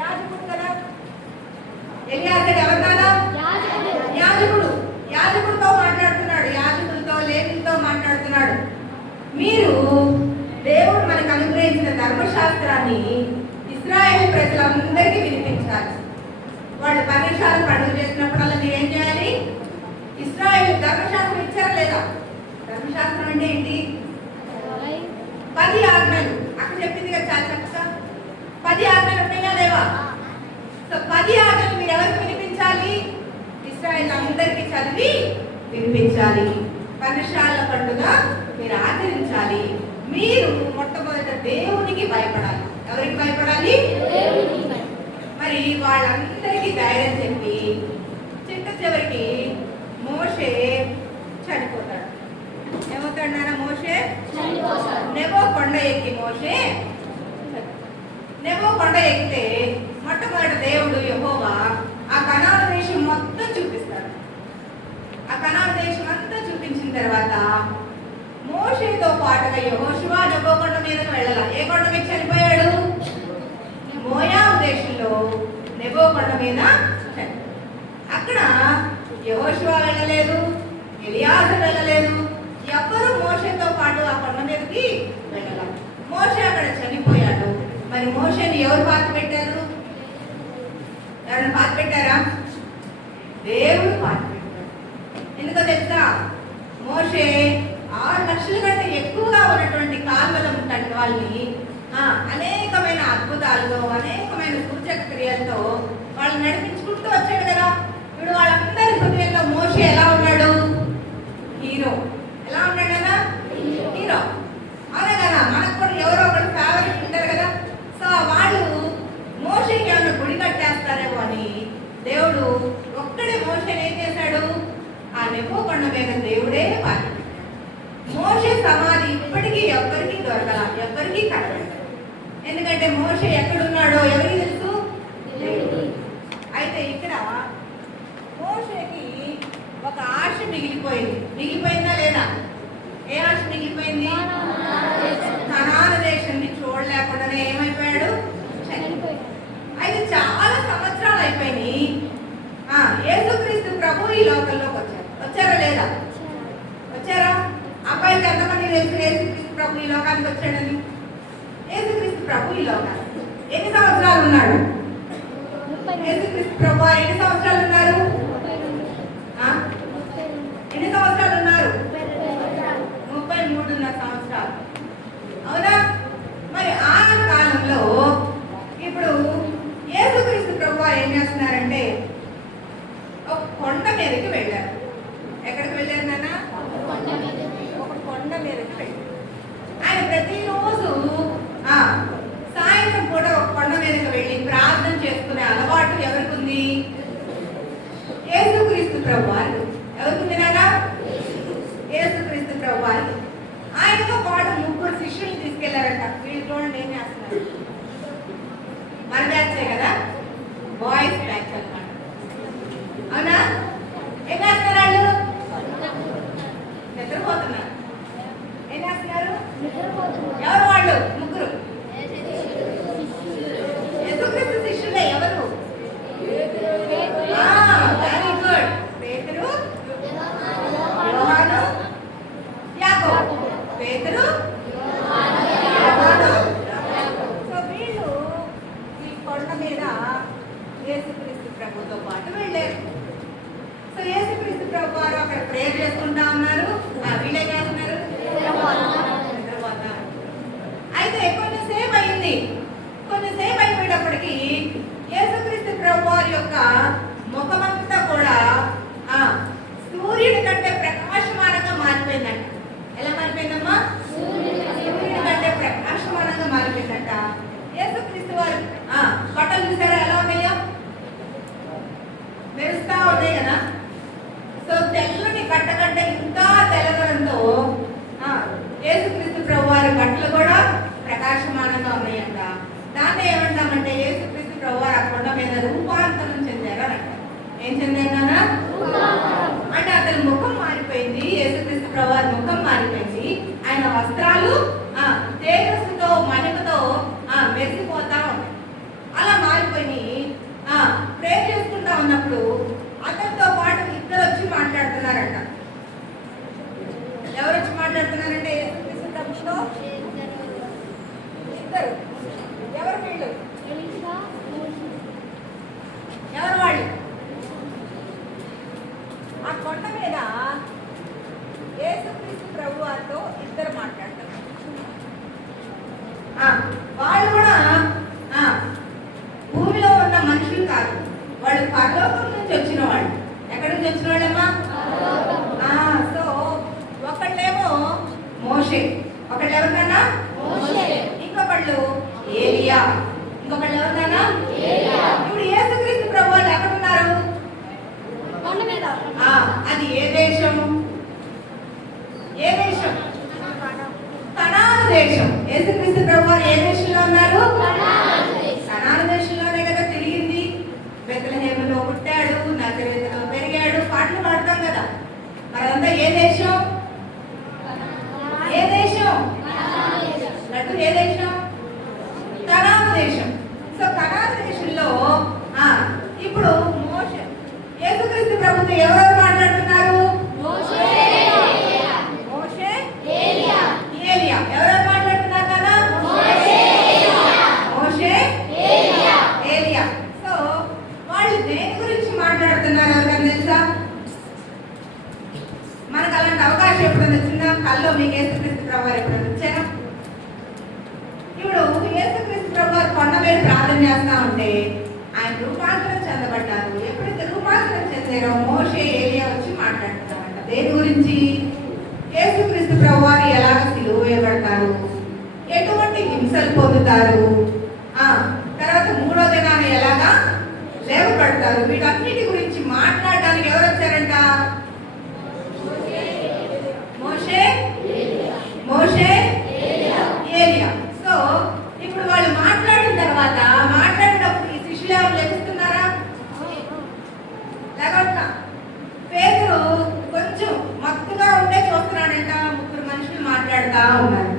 యాజకుడు కదా, ఎలియాజరు ఎవరినారా? యాజకుడితో మాట్లాడుతున్నాడు, యాజకుడితో లేవీయులతో మాట్లాడుతున్నాడు. మీరు దేవుడు మనకు అనుగ్రహించిన ధర్మశాస్త్రాన్ని ఇశ్రాయేలు ప్రజలందరికీ వినిపించాలి. వాళ్ళు పర్ణశాల పండుగ చేసినప్పుడల్లా మీరు ఏం చేయాలి? ఇశ్రాయేలు ధర్మశాస్త్రం ఇచ్చారా లేదా? ధర్మశాస్త్రం అంటే ఏంటి? 10 ఆజ్ఞలు. అక్కడ చెప్పింది కదా చాలా చక్కగా, 10 ఆజ్ఞలు ఉన్నాయా లేవా? సో 10 ఆజ్ఞలు మీరు ఎవరికి వినిపించాలి? ఇశ్రాయేలు అందరికీ చదివి వినిపించాలి. పర్ణశాల పండుగ మీరు ఆచరించాలి. మీరు మొట్టమొదట దేవునికి భయపడాలి. ఎవరికి భయపడాలి? మరి వాళ్ళందరికీ ధైర్యం చెప్పి చిట్ట చివరికి మోషే చనిపోతాడు. ఏమవుతాడు నాన్న? మోషే నెబో కొండ ఎక్కి నెబో కొండ ఎక్కితే మొట్టమొదట దేవుడు యెహోవా ఆ కనాను దేశం మొత్తం చూపిస్తాడు. ఆ కనాను దేశం అంతా చూపించిన తర్వాత మోషేతో పాటుగా యెహోషువ నెబో కొండ మీదకి వెళ్ళాల. ఏ కొండ మీద చనిపోయాడు? మోయాబు దేశంలో నెబో కొండ మీద చనిపోయాడు. అక్కడ యెహోషువ వెళ్ళలేదు, ఎలియాజరు వెళ్ళలేదు, ఎవ్వరూ మోషేతో పాటు ఆ కొండ మీదకి వెళ్ళాల. మోషే అక్కడ చనిపోయాడు. మరి మోషేని ఎవరు పాతి పెట్టారు? ఎవరైనా పాతి పెట్టారా? దేవుడు పాతి పెట్టాడు. ఎందుకో తెలుసా? మోషే 6 లక్షల కంటే ఎక్కువగా ఉన్నటువంటి కాల్వల ఉంటాడు వాళ్ళని అనేకమైన అద్భుతాలతో, అనేకమైన సూచక క్రియలతో వాళ్ళు నడిపించుకుంటూ వచ్చాడు కదా. ఇప్పుడు వాళ్ళందరి హృదయంలో మోషే ఎలా ఉన్నాడు? హీరో. ఎలా ఉన్నాడన్నా? హీరో. అవునా కదా? మనకు కూడా ఎవరో ఒకరు ఫేవరెట్ ఉంటారు కదా. సో వాళ్ళు మోషేకి ఏమైనా గుడి కట్టేస్తారేమో అని దేవుడు ఒక్కడే మోషేని ఏం చేశాడు? ఆ నెబో కొండ మీద దేవుడే పాతి. మోషే సమాధి ఇప్పటికీ ఎవ్వరికీ దొరకల, ఎవ్వరికీ కనబడదు. ఎందుకంటే మోషే ఎక్కడున్నాడో ఎవరికి తెలుసు? అయితే ఇక్కడ మోషేకి ఒక ఆశ మిగిలిపోయింది. మిగిలిపోయిందా లేదా? ఏ ఆశ మిగిలిపోయింది? కనాను దేశాన్ని చూడలేకుండానే ఏమైపోయాడు? అయితే చాలా సంవత్సరాలు అయిపోయినాయి. యేసుక్రీస్తు ప్రభు ఈ లోకంలోకి వచ్చారా లేదా? వచ్చారా? అబ్బాయికి ఎంతమంది తెలుసు యేసుక్రీస్తు ప్రభు ఈ లోకానికి వచ్చాడని? యేసుక్రీస్తు ప్రభు ఈ లోకానికి ఎన్ని సంవత్సరాలు ఉన్నాడు? యేసుక్రీస్తు ప్రభు ఎన్ని సంవత్సరాలు ఉన్నారు? ఎన్ని సంవత్సరాలు ఉన్నారు? 33.5 సంవత్సరాలు. అవునా? మరి ఆ కాలంలో ఇప్పుడు యేసుక్రీస్తు ప్రభు ఏం చేస్తున్నారంటే ఒక కొండ మీదకి వెళ్ళారు. ఎక్కడికి వెళ్ళారు నాన్న? ఒక కొండ మీదకి వెళ్ళారు. ఆయన ప్రతిరోజు సాయంత్రం పూట ఒక కొండ మీదకి వెళ్ళి ప్రార్థన చేసుకునే అలవాటు ఎవరికి ఉంది? యేసుక్రీస్తు ప్రభు వారికి. ఎవరికి ఉంది నాన్న? యేసుక్రీస్తు ప్రభు వారికి. ఆయనతో పాటు 3 శిష్యుల్ని తీసుకెళ్లారంట. వీళ్ళు చూడండి ఏం చేస్తున్నారు? మన బ్యాచే కదా, బాయ్స్ బ్యాచ్ అన్నమాట. అవునా? ఏం చేస్తున్నారు వాళ్ళు? నిద్రపోతున్నారు. ఏం చేస్తున్నారు? ఎవరు వాళ్ళు? 3 యేసుక్రీస్తు శిష్యులే. ఎవరు? Very good. పేతురు, యోహాను, యాకోబు. పేతురు, యోహాను. సో వీళ్ళు ఈ కొండ మీద యేసుక్రీస్తు ప్రభుతో పాటు వెళ్ళారు. సో యేసుక్రీస్తు ప్రభు వారు అక్కడ ప్రేయర్ చేసుకుంటా ఉన్నారు. వీళ్ళు ఏం చేస్తున్నారు? నిద్రపోతున్నారు. అయితే కొంచెంసేపు అయింది. కొంచెంసేపు అయిపోయేటప్పటికి యేసుక్రీస్తు ప్రభు వారి యొక్క ముఖమంతా కూడా సూర్యుడి కంటే ప్రకాశమానంగా మారిపోయిందంట. ఎలా మారిపోయిందమ్మా? సూర్యుడి కంటే ప్రకాశమానంగా మారిపోయిందంట. యేసుక్రీస్తు వారు బట్టలు చూసారా ఎలా ఉన్నాయో? మెరుస్తా ఉన్నాయి కదా. సో తెల్లని కట్టకంటే ఇంకా తెల్లదనంతో యేసుక్రీస్తు ప్రభు వారి బట్టలు కూడా ప్రకాశమానంగా ఉన్నాయంట. దాన్ని ఏమంటామంటే యేసుక్రీస్తు ప్రభు వారు ఆ కొండ మీద రూపాంతరం చెందారని అంటారు. ఏం చెందారన్నా? అంటే అతని ముఖం మారిపోయింది. యేసుక్రీస్తు ప్రభు వారి ముఖం మారిపోయింది. ఆయన ఉన్నప్పుడు అతనితో పాటు ఇద్దరు వచ్చి మాట్లాడుతున్నారంట. ఎవరు వచ్చి మాట్లాడుతున్నారంటే యేసుక్రీస్తు ప్రభుతో ఇద్దరు. ఎవరు వీళ్ళు? ఎవరు వాళ్ళు? ఆ కొండ మీద యేసుక్రీస్తు ప్రభు వారితో ఇద్దరు మాట్లాడతారు. వాళ్ళు కూడా భూమిలో ఉన్న మనుషులు కాదు, వాళ్ళు పరలోకం నుంచి వచ్చిన వాళ్ళు. ఎక్కడి నుంచి వచ్చిన వాళ్ళమ్మా? సో ఒకళ్ళేమో మోషే, ఒకళ్ళు ఎవరికన్నా ఇంకొకళ్ళు ఏలియా, ఇంకొకళ్ళు ఎవరికన్నా. ఇప్పుడు యేసుక్రీస్తు ప్రభు వాళ్ళు ఎక్కడున్నారు? అది ఏ దేశం? ఏ దేశం? కనాను దేశం. యేసుక్రీస్తు ప్రభు వారు ఏ దేశంలో ఉన్నారు? కనాను దేశంలోనే కదా తిరిగింది. బెత్లెహేములో పుట్టాడు, నజరేతులో పెరిగాడు, పాటలు పాడతాం కదా. మరంతా ఏ దేశం? ఏ దేశం? లడ్డు ఏ దేశం? కనాను దేశం. సో కనాను దేశంలో ఇప్పుడు మోషే యేసుక్రీస్తు ప్రభుతో ఎవరెవరు మాట్లాడుతున్నారు? మోషే, ఏలియా. ఎవరెవరు మాట్లాడుతున్నారు కదా? మోషే, ఏలియా. సో వాళ్ళు దేని గురించి మాట్లాడుతున్నారు ఎవరికైనా తెలుసా? మనకు అలాంటి అవకాశం ఎప్పుడైనా వచ్చిందా? కల్లో మీకు యేసుక్రీస్తు ప్రభు వారు ఎప్పుడైనా వచ్చారా? ఇప్పుడు యేసుక్రీస్తు ప్రభు వారు కొండ మీద ప్రార్థన చేస్తా ఉంటే ఆయన రూపాంతరం చెందబడ్డారు. ఎప్పుడైతే రూపాంతరం చెందారో మోషే, ఏలియా వచ్చి మాట్లాడుతున్నారంట. దేని గురించి? యేసుక్రీస్తు ప్రభు వారు ఎలాగ సిలువ వేయబడతారు, ఎటువంటి హింసలు పొందుతారు, తర్వాత మూడో దినాన ఎలాగా లేవబడతారు, వీటన్నిటి గురించి మాట్లాడడానికి ఎవరు వచ్చారంట? మోషే, ఏలియా. సో ఇప్పుడు వాళ్ళు మాట్లాడిన తర్వాత మాట్లాడినప్పుడు ఈ శిష్యులు ఎవరు లెగుస్తున్నారా? లేకపోతే పేతురు కొంచెం మత్తుగా ఉండే చూస్తున్నాడంట. ముగ్గురు మనుషులు మాట్లాడుతూ ఉన్నారు.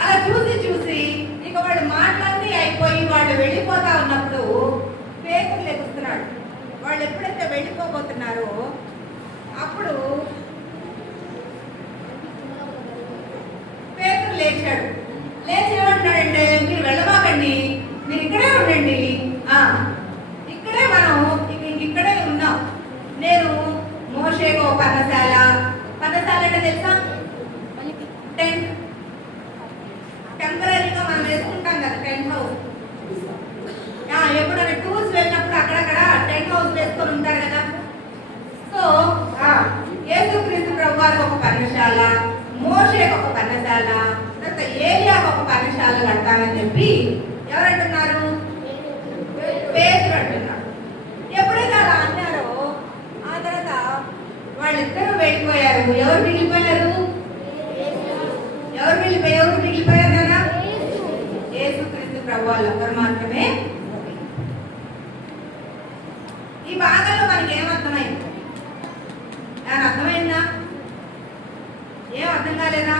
అలా చూసి ఇక వాళ్ళు మాట్లాడి అయిపోయి వాళ్ళు వెళ్ళిపోతా ఉన్నప్పుడు పేతురు లెగుస్తున్నాడు. వాళ్ళు ఎప్పుడైతే వెళ్ళిపోబోతున్నారో అప్పుడు పేతురు లేచాడు. లేచి ఏమంటున్నాడంటే, మీరు వెళ్ళమాకండి, మీరు ఇక్కడే ఉండండి, ఇక్కడే మనం ఇక్కడే ఉన్నాం. నేను మోషేకు ఒక పర్ణశాల అంటే తెలుసా? టెంట్, టెంపరీగా మనం వేసుకుంటాం కదా టెంట్ హౌస్. ఎప్పుడైనా టూర్స్ వెళ్ళినప్పుడు అక్కడక్కడ టెంట్ హౌస్ వేసుకొని ఉంటారు కదా. సో యేసుక్రీస్తు ప్రభు వారికి ఒక పర్ణశాల, మోషేకు ఒక పర్ణశాల, తర్వాత ఏలియాకు ఒక పర్ణశాల కడతానని చెప్పి ఎవరంటున్నారు? పేతురు అంటున్నాడు. ఎప్పుడైతే అలా అన్నారో ఆ తర్వాత వాళ్ళిద్దరూ వెళ్ళిపోయారు. ఎవరు మిగిలిపోయారు? ఎవరు మిగిలిపోయారు కదా? యేసుక్రీస్తు ప్రభు వాళ్ళు ఒకరు మాత్రమే. ఈ భాగంలో మనకి ఏమర్థమైంది? దాని అర్థమైందా? ఏం అర్థం కాలేదా?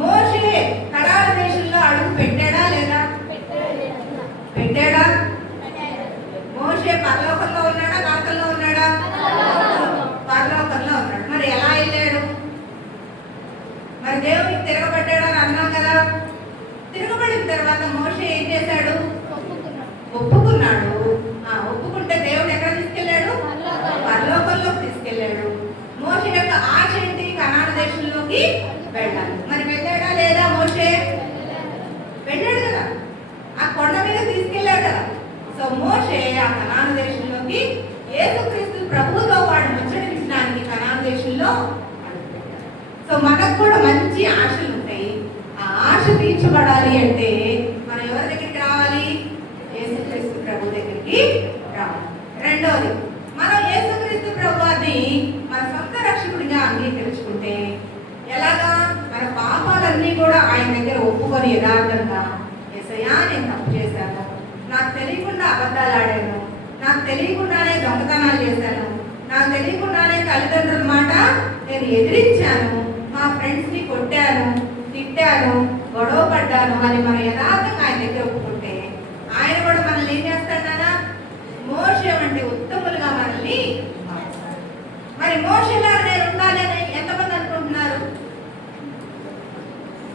మోషే కనాను దేశంలో అడుగు పెట్టాడా లేదా? పెట్టాడా? మోషే పరలోకంలో ఉన్నాడా, నరకంలో ఉన్నాడా? పరలోకంలో ఉన్నాడు. మరి ఎలా వెళ్ళాడు? మరి దేవుడికి తిరగబడ్డాడని అన్నాం కదా. తిరగబడిన తర్వాత మోషే ఏం చేశాడు? ఒప్పుకున్నాడు. ఒప్పుకుంటే దేవుడు ఎక్కడ తీసుకెళ్ళాడు? పరలోకంలోకి తీసుకెళ్ళాడు. మోషే యొక్క ఆశ ఏంటి? కనాను దేశంలోకి వెళ్ళాలి. మరి వెళ్ళాడా లేదా? మోషే వెళ్ళాడు కదా, ఆ కొండ మీద తీసుకెళ్ళాడు కదా. సో మోషే ఆ కనాను దేశంలోకి యేసుక్రీస్తు ప్రభువుతో వాడు ముచ్చటించడానికి కనాను దేశంలో. సో మనకు కూడా మంచి ఆశలు ఉంటాయి. ఆ ఆశ తీర్చబడాలి అంటే మనం ఎవరి దగ్గరికి రావాలి? యేసుక్రీస్తు ప్రభు దగ్గరికి రావాలి. రెండవది, మనం యేసుక్రీస్తు ప్రభువాన్ని మన సొంత రక్షకుడిగా అంగీకరించుకుంటే ఎలాగా? మన పాపాలన్నీ కూడా ఆయన దగ్గర ఒప్పుకొని యథార్థంగా, యేసయ్యా నేను తప్పు చేశాను, నాకు తెలియకుండా అబద్ధాలు ఆడాను, నాకు తెలియకుండానే దొంగతనాలు చేశాను, నాకు తెలియకుండానే తల్లిదండ్రుల మాట నేను ఎదిరించాను, మా ఫ్రెండ్స్ని కొట్టాను, తిట్టాను, గొడవ పడ్డాను అని మనం యథార్థంగా ఆయన దగ్గర ఒప్పుకుంటే ఆయన కూడా మనల్ని ఏం చేస్తాడా? మోషే ఉన్నటువంటి ఉత్తములుగా మనల్ని మార్చాలి. మరి మోషేలా నేను ఉండాలని ఎంతమంది అనుకుంటున్నారు?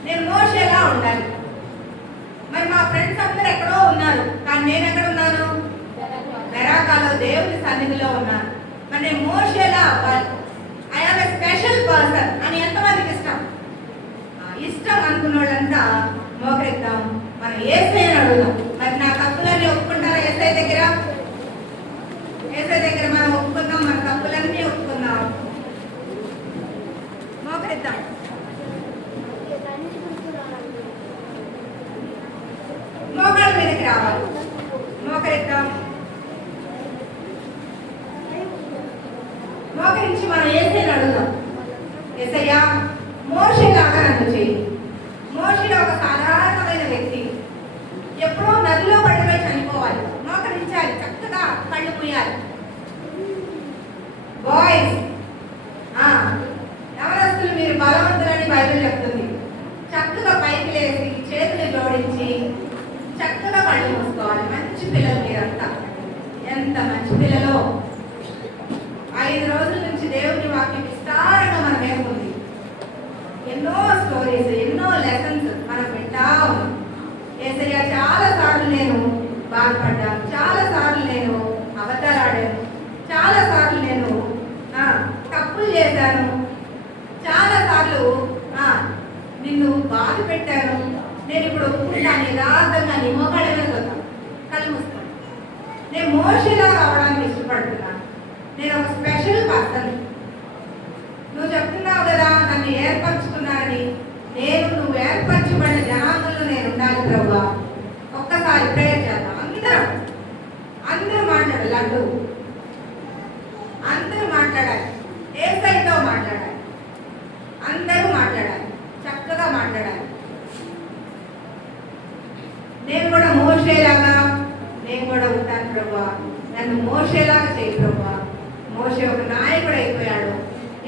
నేను మోషేలా ఉండాలి. మరి మా ఫ్రెండ్స్ అందరూ ఎక్కడో ఉన్నారు, కానీ నేను ఎక్కడ ఉన్నాను? బెరాకాలో దేవుని సన్నిధిలో ఉన్నాను. మరి నేను మోషేలా అవ్వాలి. I have a special person అని ఎంతమందికి ఇష్టం? ఇష్టం అనుకున్న వాళ్ళంతా మోకరిద్దాం, మనం యేసయ్యని అడుగుదాం. మరి నా తప్పులన్నీ ఒప్పుకుంటారా? యేసయ్య దగ్గర మనం ఒప్పుకుందాం, మన తప్పులన్నీ ఒప్పుకుందాం. మోకరిద్దాం. మోకాళ్ళ మీదకి రావాలి. మోకరిద్దాం. మోకరించి మనం యేసయ్యని అడుగుదాం. యేసయ్యా, మోషేలాగా నన్ను చేయి. మోషే ఒక సాధారణమైన వ్యక్తి, ఎప్పుడో నదిలో పడిపోయి చనిపోవాలి. మోకరించాలి, చక్కగా కళ్ళు మూయాలి. బాయ్స్, ఎవరస్తులు మీరు బలవంతులని బైబిల్ చెప్తుంది. చక్కగా పైకి లేచి చేతులు జోడించి చక్కగా కళ్ళు మూసుకోవాలి. మంచి పిల్లలు మీరంతా, ఎంత మంచి పిల్లలో. 5 రోజుల నుంచి దేవుని వాక్యం విస్తారంగా మన మేముంది. ఎన్నో స్టోరీస్, ఎన్నో లెసన్స్ మనం వింటా ఉన్నాం. యేసయ్య, చాలా సార్లు నేను బాధపడ్డా, చాలా సార్లు నేను అబద్ధాలాడాను, చాలా సార్లు నేను తప్పులు చేశాను, చాలా సార్లు నిన్ను బాధ పెట్టాను. నేను ఇప్పుడు ఒప్పుకుంటాను, యథార్థంగా నీ మోకాళ్ళ మీద వద్దాను, కళ్ళు మూస్తాను. నేను మోషేలా రావడానికి ఇష్టపడుతున్నాను. నేను ఒక స్పెషల్ పర్సన్. నువ్వు చెప్తున్నావు కదా నన్ను ఏర్పరచుకున్నానని. నువ్వు ఏర్పరచబడిన జనాంగంలో నేను ఉండాలి ప్రభువా. ఒక్కసారి ప్రేయర్ చేద్దాం. అందరూ మాట్లాడాలి. లడ్డు అందరూ మాట్లాడాలి. యేసయ్యతో మాట్లాడాలి. అందరూ మాట్లాడాలి, చక్కగా మాట్లాడాలి. నేను కూడా మోషేలాగా నేను కూడా ఉంటాను ప్రభువా. నన్ను మోషేలాగా చేయి ప్రభువా. మోషే ఒక నాయకుడు అయిపోయాడు,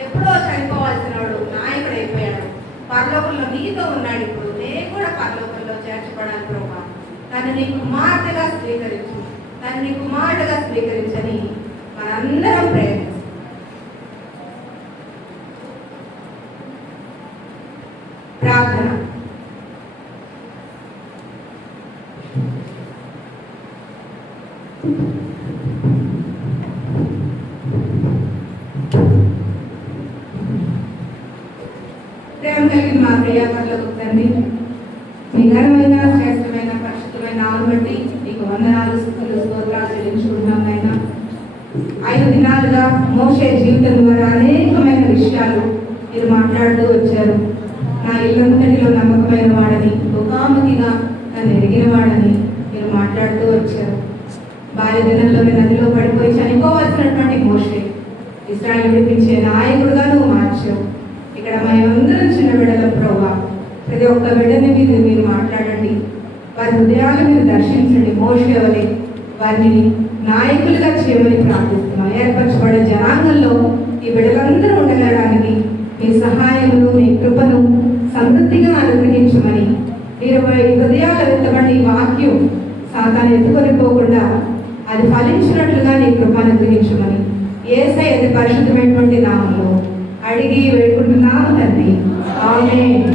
ఎప్పుడో చనిపోవాల్సిన వాడు నాయకుడు అయిపోయాడు. పరలోకంలో నీతో ఉన్నాడు. ఇప్పుడు నేను కూడా పరలోకంలో చేర్చబడాలి ప్రభువా. నన్ను నీ కుమార్తెగా స్వీకరించు, నన్ను నీ కుమారుడుగా స్వీకరించని మనందరం ప్రయత్నిస్తాం. ప్రార్థన. ప్రేమ కలిగిన మా ప్రియాపరులకు తండ్రి, మీ ఘనమైన శ్రేష్టమైన పరిశుద్ధమైన నామమును బట్టి నీకు వందనాలు, స్తుతులు, స్తోత్రాలు చెల్లించుకుంటున్నాం నాయనా. 5 దినాలుగా మోషే జీవితం ద్వారా అనేకమైన విషయాలు మీరు మాట్లాడుతూ వచ్చారు. నా ఇల్లంతటిలో నమ్మకమైన వాడని, ముఖాముఖిగా నన్ను ఎరిగిన వాడని మీరు మాట్లాడుతూ వచ్చారు. బాల్య దినంలోనే నదిలో పడిపోయి చనిపోవలసినటువంటి మోషే ఇశ్రాయేలు విడిపించే నాయకుడుగా నువ్వు మార్చావు. ఇక్కడ మేమందరం చిన్న బిడ్డల ప్రభువా, ప్రతి ఒక్క బిడ్డని మీరు మాట్లాడండి. వారి హృదయాలు మీరు దర్శించండి. మోషే వలె వారిని నాయకులుగా చేయమని ప్రార్థిస్తున్నాం. ఏర్పరచబడే జనాంగంలో ఈ బిడ్డలందరూ ఉండగలడానికి మీ సహాయమును, మీ కృపను సమృద్ధిగా అనుగ్రహించమని, మీరు హృదయాలు ఎత్తబడి వాక్యం సాతాను ఎత్తుకొని పోకుండా అది ఫలించినట్లుగా నీ కృప అనుగ్రహించమని యేసయ్య పరిశుద్ధమైనటువంటి నామములో అడిగి వేడుకుంటున్నాము తండ్రి. ఆమేన్.